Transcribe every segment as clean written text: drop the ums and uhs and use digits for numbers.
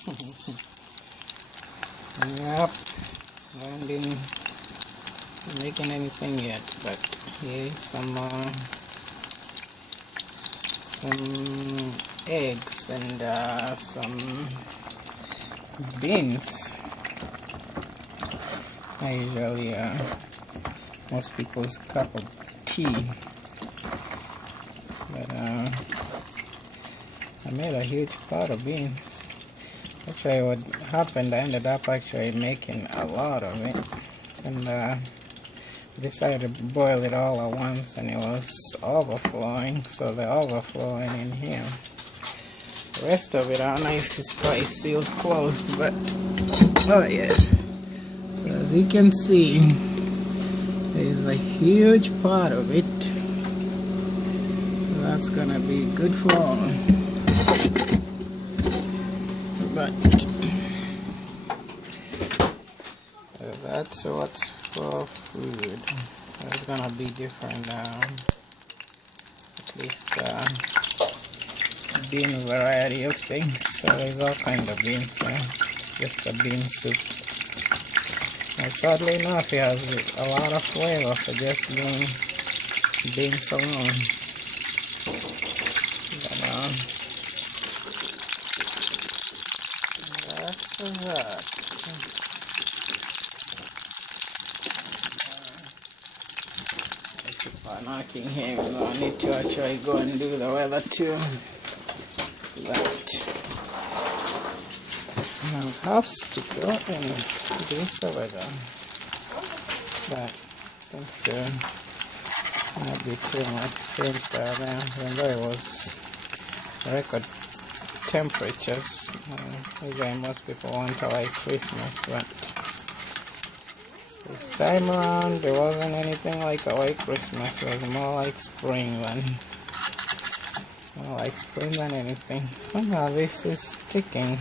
Yep, I haven't been making anything yet, but here's some eggs and some beans. I usually most people's cup of tea, but I made a huge pot of beans. Actually, what happened, I ended up actually making a lot of it, and decided to boil it all at once, and it was overflowing, so the overflowing in here. The rest of it, I don't know if it's probably sealed closed, but oh yeah. So as you can see, there's a huge part of it, so that's gonna be good for all. But that's what's for food. There's gonna be different, at least bean variety of things. So there's all kind of beans there. Just a bean soup. And sadly enough, it has a lot of flavor for just being beans alone. But that's that. Knocking here, I need to actually go and do the weather too. But I have to go and do the weather. But seems to not be too much change there. Remember, it was record temperatures. Usually most people want to like Christmas, but this time around there wasn't anything like a white Christmas. It was more like spring than anything. Somehow this is sticking,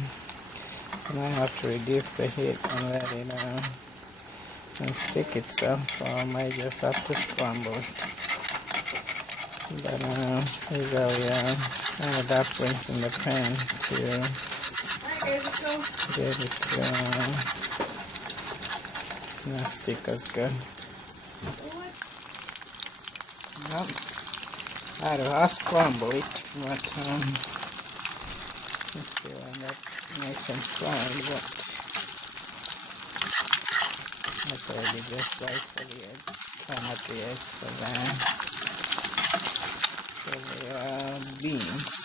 and I have to reduce the heat and let it and stick itself, so I might just have to scramble it. But usually ended up rinsing the pan to get it not stick as good. Well, I do have scramble it, but it still end up nice and fried, but that's already just right for the eggs. Not the eggs, for the beans.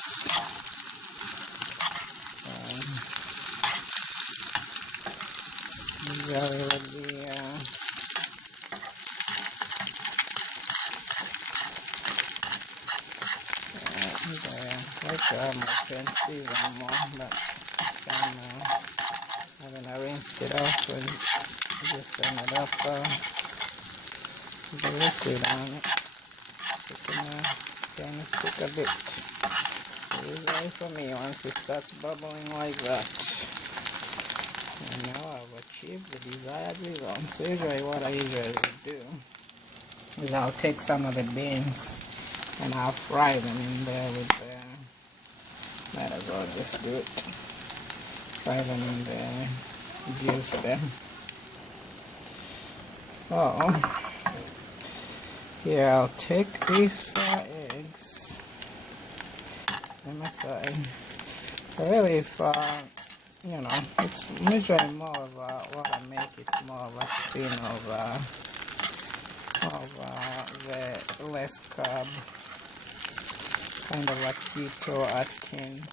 Usually would be like my friends season more, but having rinsed it off and just ended up the liquid on it. It can kind of stick a bit. Usually for me, once it starts bubbling like that, and now I've achieved the desired result. So usually what I usually do is I'll take some of the beans and I'll fry them in there with the, might as well just do it. Fry them in the juice there. So here I'll take these eggs on my side. So really, if you know, it's usually more of what I make. It's more of a spin of the less carb, kind of like keto Atkins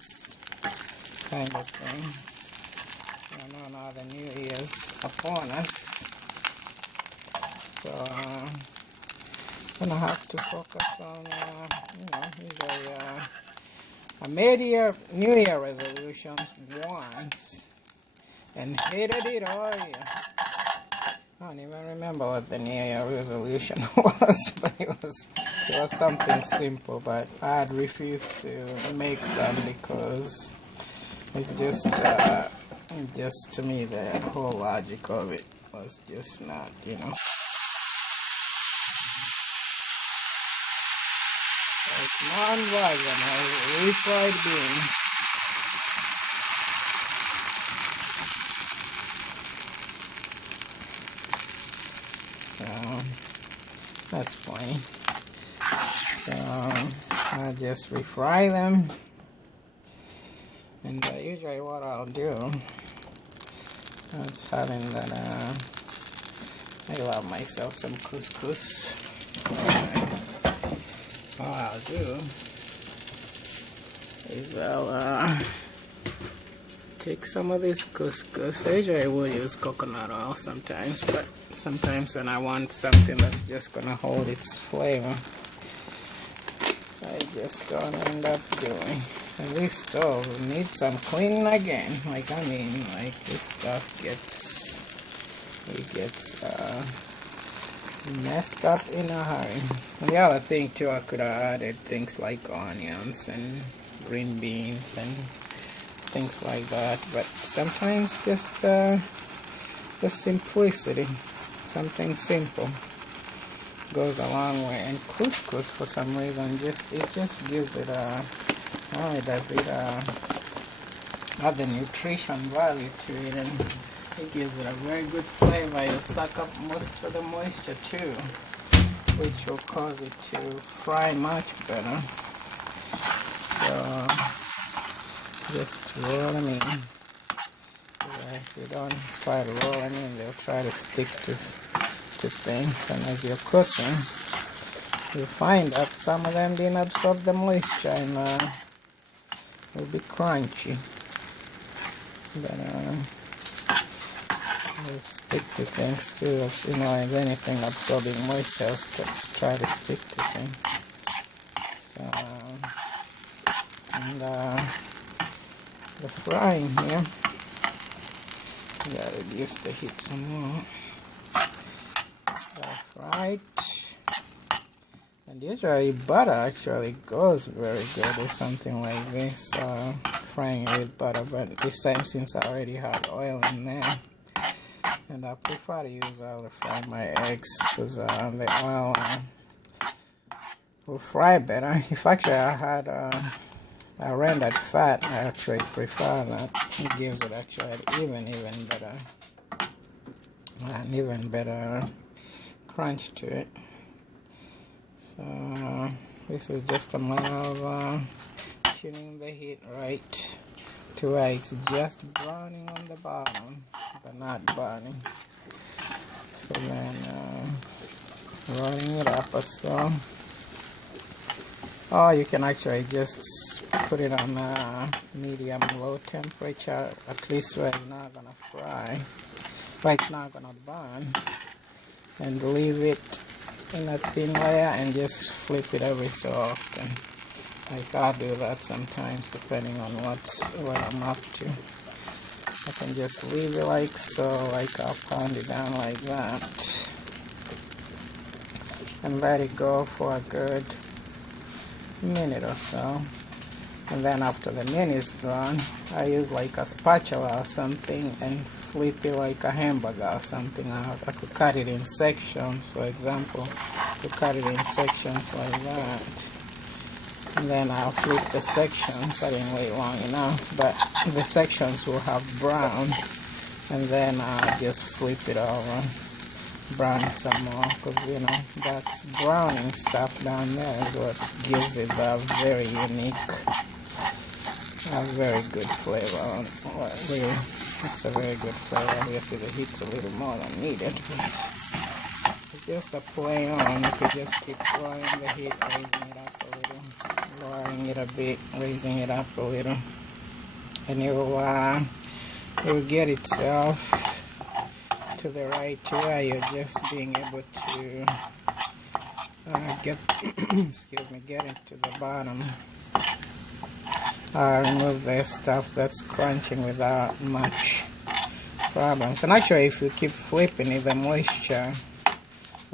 kind of thing. I know now the New Year's upon us, so gonna have to focus on usually I made New Year resolutions once and hated it all year. I don't even remember what the New Year resolution was, but it was something simple. But I had refused to make some because it's just to me the whole logic of it was just not, It's non-vegan, refried beans. That's plenty. So I'll just refry them. And usually what I'll do is having that, I love myself some couscous. All I'll do is I'll take some of this couscous. Usually I will use coconut oil sometimes, but sometimes when I want something that's just gonna hold its flavor, I just gonna end up doing. And this stove needs some cleaning again. Like, I mean, like, this stuff gets messed up in a hurry. And the other thing too, I could have added things like onions and green beans and things like that, but sometimes just the simplicity, something simple, goes a long way. And couscous, for some reason, it just gives it a, not only does it add the nutrition value to it, and it gives it a very good flavor. It'll suck up most of the moisture too, which will cause it to fry much better. So just roll them in. If you don't try to roll them in, they'll try to stick to things. And as you're cooking, you find that some of them didn't absorb the moisture and will be crunchy. But they stick to things too. You know, if anything absorbing moisture, try to stick to things. So, and the frying here, you gotta reduce the heat some more. Right, and usually butter actually goes very good with something like this, frying with butter, but this time, since I already had oil in there, and I prefer to use oil to fry my eggs, because the oil will fry better. If actually I had a rendered fat, I actually prefer that. It gives it actually an even better crunch to it. So this is just a matter of tuning the heat right to where it's just browning on the bottom but not burning. So then rolling it up or so. Or you can actually just put it on medium low temperature, at least where it's not gonna fry, where it's not gonna burn, and leave it in a thin layer and just flip it every so often. Like, I do that sometimes depending on what I'm up to. I can just leave it like so, like I'll pound it down like that and let it go for a good minute or so. And then after the minute's gone, I use like a spatula or something and flip it like a hamburger or something. I could cut it in sections, for example. I could cut it in sections like that. And then I'll flip the sections. I didn't wait long enough, but the sections will have brown. And then I'll just flip it over, brown some more, because you know that's browning stuff down there is what gives it a very unique, a very good flavor. Really, it's a very good flavor. Obviously the heat's a little more than needed. It's just a play on. You could just keep lowering the heat, raising it up a little, lowering it a bit, raising it up a little, and you'll get itself to the right to where you're just being able to get get into the bottom. Remove the stuff that's crunching without much problems. And actually, if you keep flipping it, the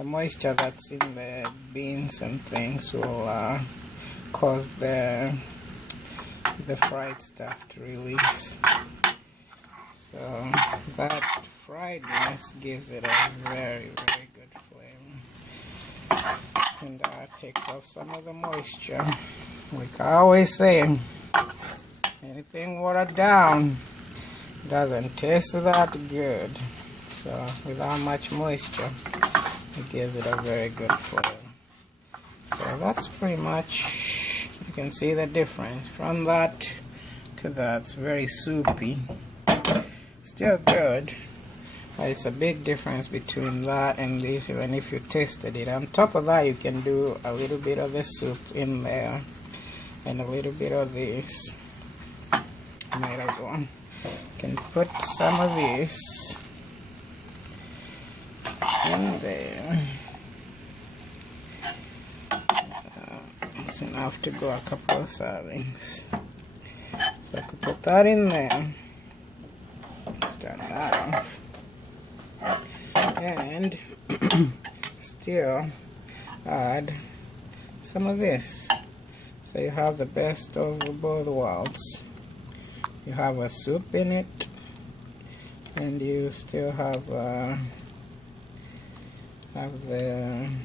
moisture that's in the beans and things will cause the fried stuff to release. So that friedness gives it a very, very good flavor. And takes off some of the moisture. Like I always say, anything watered down doesn't taste that good. So without much moisture, It gives it a very good flavor. So that's pretty much, you can see the difference from that to that. It's very soupy, still good, but it's a big difference between that and this. Even if you tasted it, on top of that you can do a little bit of the soup in there and a little bit of this. Might as well. You can put some of this in there. It's enough to go a couple of servings. So I could put that in there. Start that off. And still add some of this. So you have the best of both worlds. You have a soup in it, and you still have the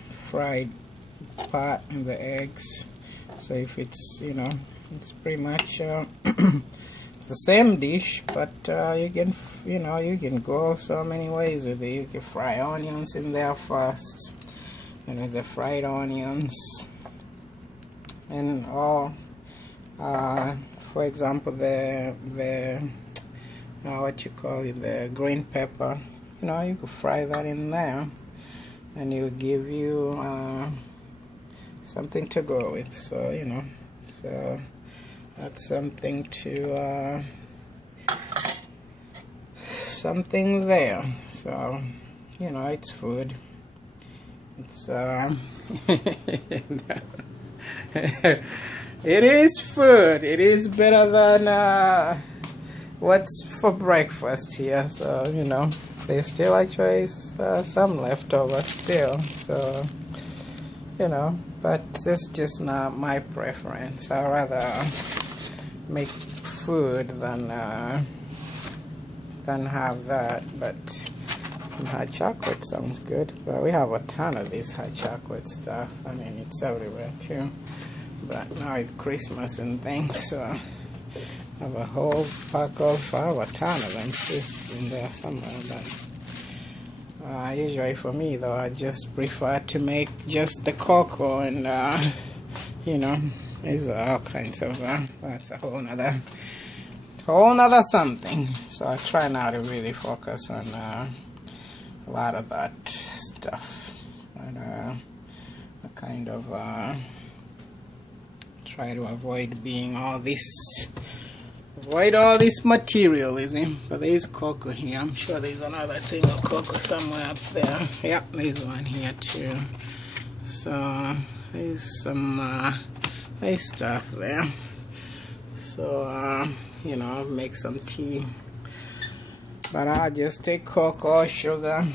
fried part and the eggs. So if it's, you know, it's pretty much it's the same dish, but you can, you know, you can go so many ways with it. You can fry onions in there first, and with the fried onions and all. For example, the what you call it, the green pepper, you know, you could fry that in there, and it will give you something to go with. So, you know, so that's something to something there. So, you know, it's food. It's it is food. It is better than what's for breakfast here. So, you know, there's still actually some leftover still. So, you know, but it's just not my preference. I'd rather make food than have that. But some hot chocolate sounds good. But we have a ton of this hot chocolate stuff. I mean, it's everywhere too. But now it's Christmas and things, so I have a whole pack of, I have a ton of them in there somewhere. But usually for me though, I just prefer to make just the cocoa, and you know, there's all kinds of that's a whole nother something. So I try now to really focus on a lot of that stuff, and I kind of try to avoid all this materialism. But there is cocoa here. I'm sure there's another thing of cocoa somewhere up there. Yep, there's one here too. So there's some nice stuff there. So you know, I'll make some tea, but I'll just take cocoa, sugar,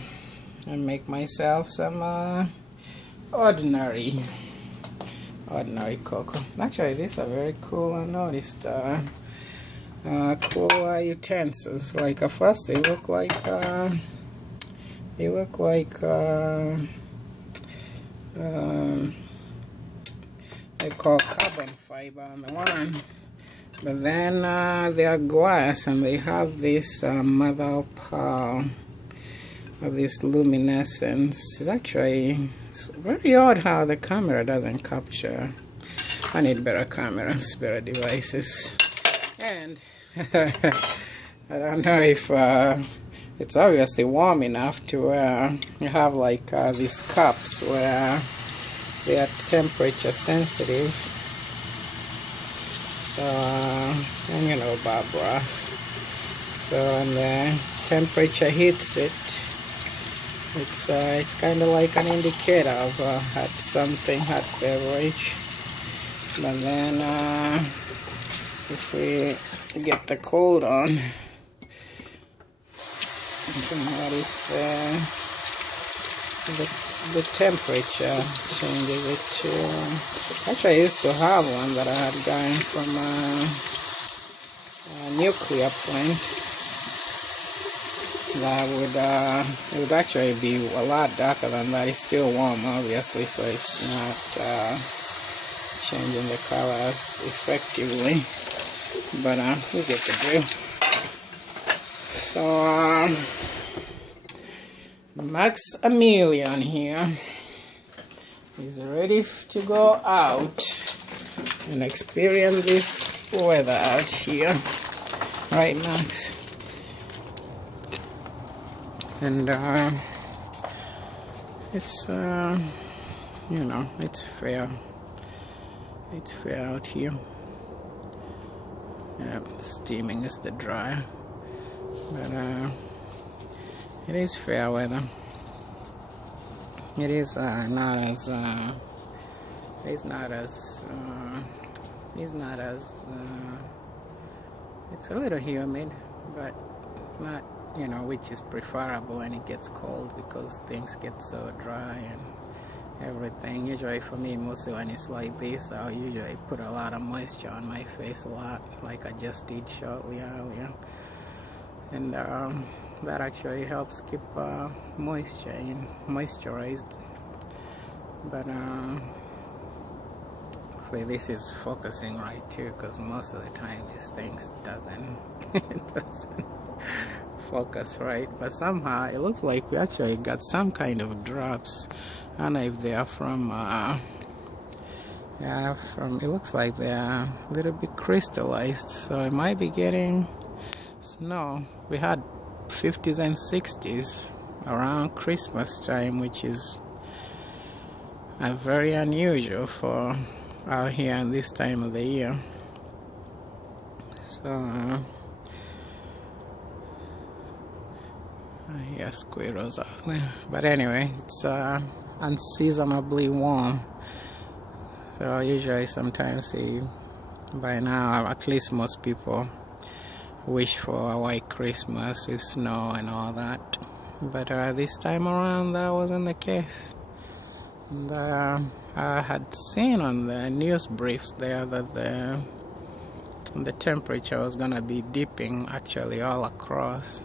and make myself some ordinary cocoa. Actually, these are very cool. I noticed cool utensils. Like at first they look like they call carbon fiber on the one, but then they are glass, and they have this mother of pearl, of this luminescence. It's very odd how the camera doesn't capture. I need better cameras, better devices. And I don't know if it's obviously warm enough to you have like these cups where they are temperature sensitive. So and you know, bar brass. So when the temperature hits it, it's kind of like an indicator of hot beverage. But then if we get the cold on, you can notice the temperature changes it to. Actually, I used to have one that I had gotten from a nuclear plant. That would it would actually be a lot darker than that. It's still warm, obviously, so it's not changing the colors effectively, but we get the drill. So Maximilian here is ready to go out and experience this weather out here. Right, Max? And it's you know, it's fair. It's fair out here. Yeah, steaming is the dryer, but it is fair weather. It is not as it's not as it's a little humid, but not, you know, which is preferable when it gets cold, because things get so dry and everything. Usually for me, mostly when it's like this, I'll usually put a lot of moisture on my face a lot, like I just did shortly earlier, and that actually helps keep moisture in, moisturized. But hopefully this is focusing right too, because most of the time these things doesn't focus right. But somehow it looks like we actually got some kind of drops. I don't know if they are from it looks like they are a little bit crystallized, so it might be getting snow. We had 50s and 60s around Christmas time, which is very unusual for out here in this time of the year. So I hear squirrels out there, but anyway, it's unseasonably warm. So usually sometimes by now, at least most people wish for a white Christmas with snow and all that, but this time around that wasn't the case. And I had seen on the news briefs there that the temperature was gonna be dipping actually all across,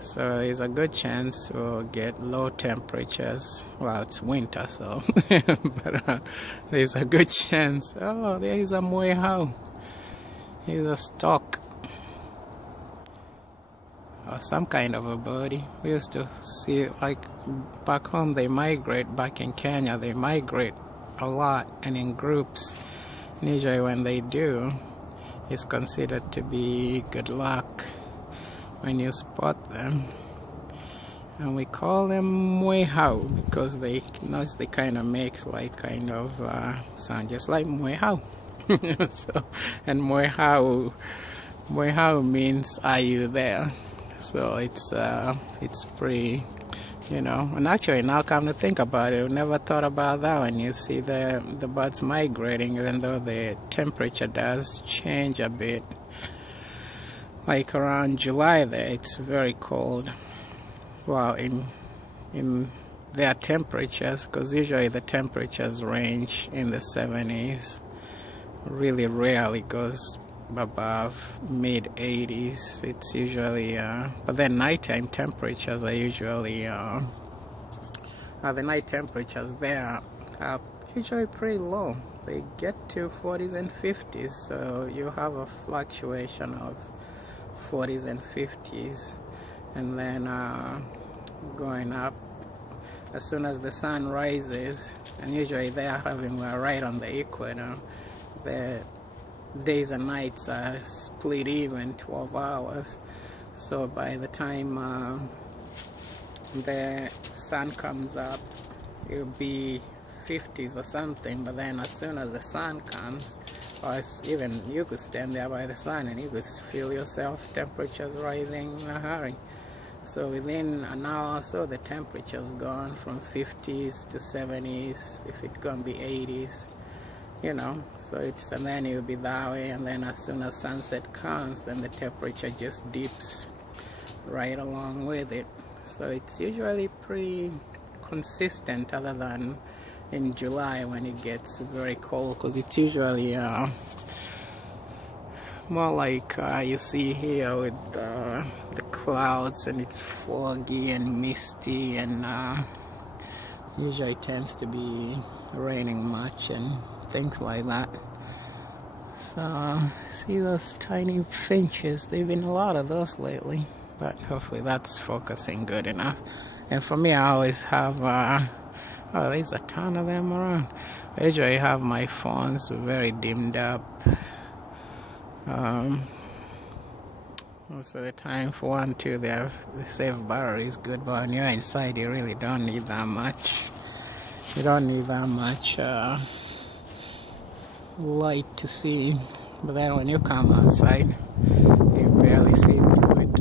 so there's a good chance we'll get low temperatures. Well, it's winter, so but there's a good chance. Oh, there is a moehau. He's a stork or some kind of a birdie. We used to see, like back home, they migrate. Back in Kenya, they migrate a lot and in groups. And usually when they do, it's considered to be good luck when you spot them. And we call them moehau because they kind of make like kind of sound just like moehau. So, and moehau means are you there? So it's pretty, you know. And actually, now come to think about it, I never thought about that. When you see the birds migrating, even though the temperature does change a bit, like around July there, it's very cold. Well, in their temperatures, because usually the temperatures range in the 70s. Really rarely goes above mid 80s. It's usually but then nighttime temperatures are usually the night temperatures there are usually pretty low. They get to 40s and 50s, so you have a fluctuation of 40s and 50s, and then going up as soon as the sun rises. And usually they are having right on the equator. The days and nights are split even 12 hours, so by the time the sun comes up, it'll be 50s or something. But then as soon as the sun comes, or even you could stand there by the sun and you could feel yourself temperatures rising in a hurry. So within an hour or so, the temperature's gone from 50s to 70s, if it's gonna be 80s. You know, so it's, and then it'll be that way, and then as soon as sunset comes, then the temperature just dips right along with it. So it's usually pretty consistent, other than in July when it gets very cold, because it's usually more like you see here with the clouds, and it's foggy and misty, and usually tends to be raining much and things like that. So see those tiny finches, there've been a lot of those lately, but hopefully that's focusing good enough. And for me, I always have, oh, there's a ton of them around. I usually have my phones very dimmed up. Most of the time, for one, too, they save battery is good, but when you're inside, you really don't need that much. You don't need that much light to see. But then when you come outside, you barely see through it.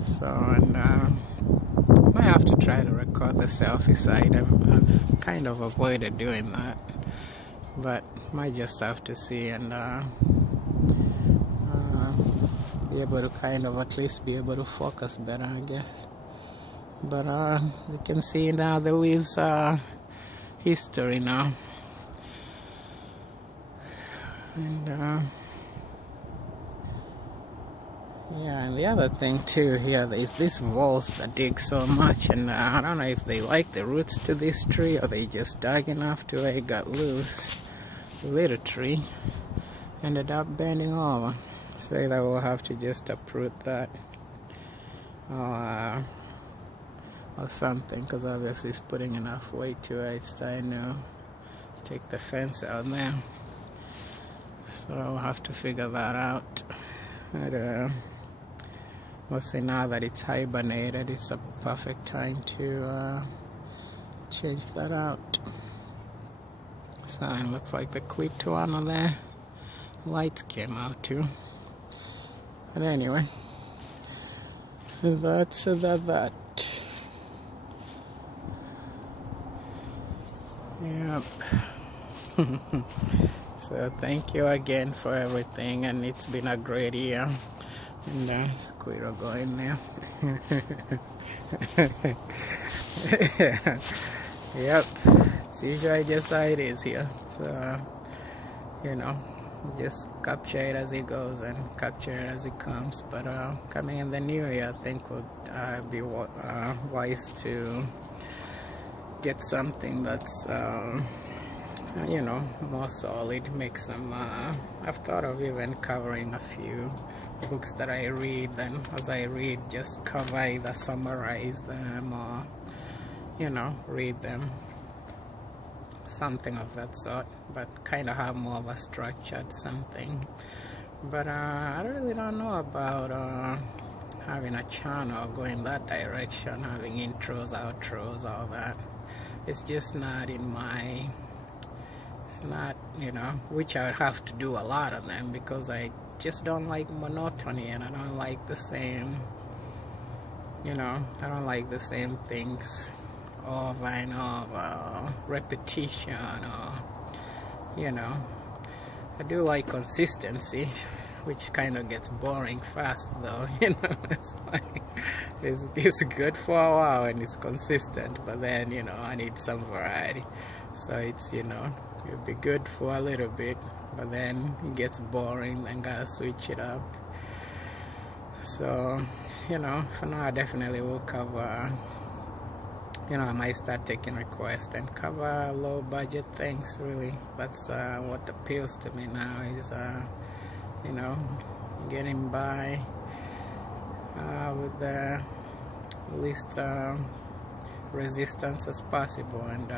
So, and I have to try to record the selfie side. I've kind of avoided doing that, but might just have to see and be able to kind of at least be able to focus better, I guess. But you can see now the leaves are history now. And yeah, and the other thing too here is these voles that dig so much, and I don't know if they like the roots to this tree or they just dug enough to where it got loose. The little tree ended up bending over. So that we'll have to just uproot that or something, because obviously it's putting enough weight to it. It's time to take the fence out now. So we'll have to figure that out. Mostly now that it's hibernated, it's a perfect time to change that out. So it looks like the clipped one on there. Lights came out too. But anyway, that's that. Yep. So thank you again for everything, and it's been a great year. And squirrel going there. Yep. It's usually just how it is here. So, you know, just capture it as it goes and capture it as it comes. But coming in the new year, I think would be wise to get something that's you know, more solid. Make some I've thought of even covering a few books that I read, and as I read, just cover, either summarize them or, you know, read them, something of that sort, but kind of have more of a structured something. But I really don't know about having a channel going that direction, having intros, outros, all that. It's just not in my, it's not, you know, which I would have to do a lot of them, because I just don't like monotony, and I don't like the same, you know, I don't like the same things over and over, repetition, or, you know, I do like consistency, which kind of gets boring fast though, you know. It's like, it's good for a while and it's consistent, but then, you know, I need some variety. So it's, you know, it'll be good for a little bit, but then it gets boring and gotta switch it up. So, you know, for now I definitely will cover, you know, I might start taking requests and cover low budget things, really. That's what appeals to me now, is you know, getting by with the least resistance as possible, and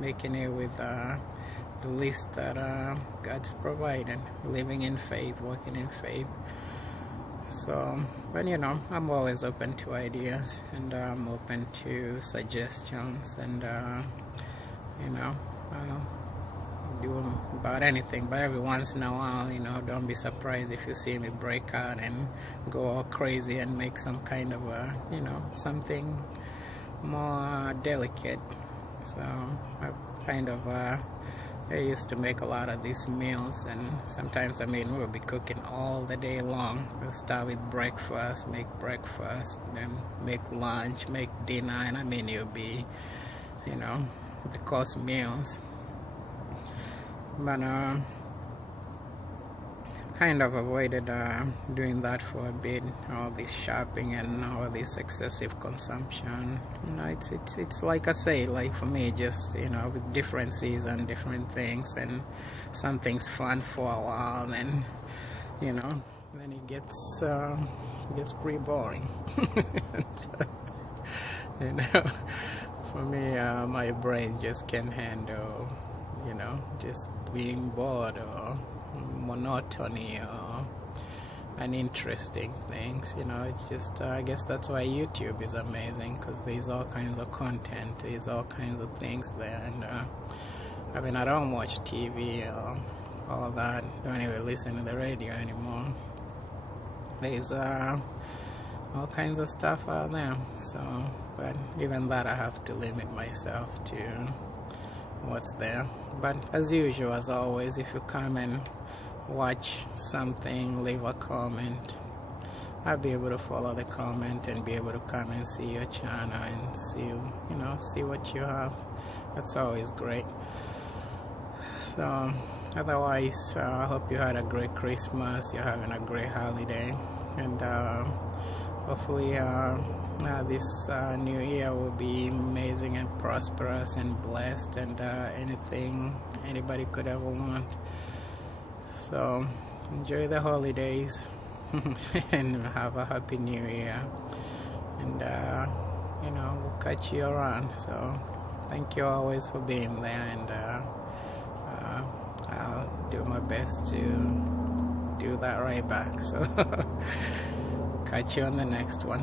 making it with the least that God's provided, living in faith, working in faith. So, but you know, I'm always open to ideas, and I'm open to suggestions, and you know, do about anything. But every once in a while, you know, don't be surprised if you see me break out and go all crazy and make some kind of you know, something more delicate. So I kind of I used to make a lot of these meals, and sometimes, I mean, we'll be cooking all the day long. We'll start with breakfast, make breakfast, then make lunch, make dinner, and I mean, it'll be, you know, the course meals. But kind of avoided doing that for a bit, all this shopping and all this excessive consumption. You know, it's like I say, like for me, just, you know, with different seasons, different things, and something's fun for a while, and, you know, then it gets pretty boring. You know, for me, my brain just can't handle, just being bored or monotony or uninteresting things. It's just, I guess that's why YouTube is amazing, because there's all kinds of content, there's all kinds of things there. And I don't watch TV or all that, don't even listen to the radio anymore. There's all kinds of stuff out there. So, but even that, I have to limit myself to what's there. But as usual, as always, if you come and watch something, leave a comment. I'll be able to follow the comment and be able to come and see your channel and see what you have. That's always great. So otherwise, I hope you had a great Christmas, you're having a great holiday, and hopefully this new year will be amazing and prosperous and blessed, and anything anybody could ever want. So enjoy the holidays and have a happy new year, and we'll catch you around. So thank you always for being there, and I'll do my best to do that right back. So catch you on the next one.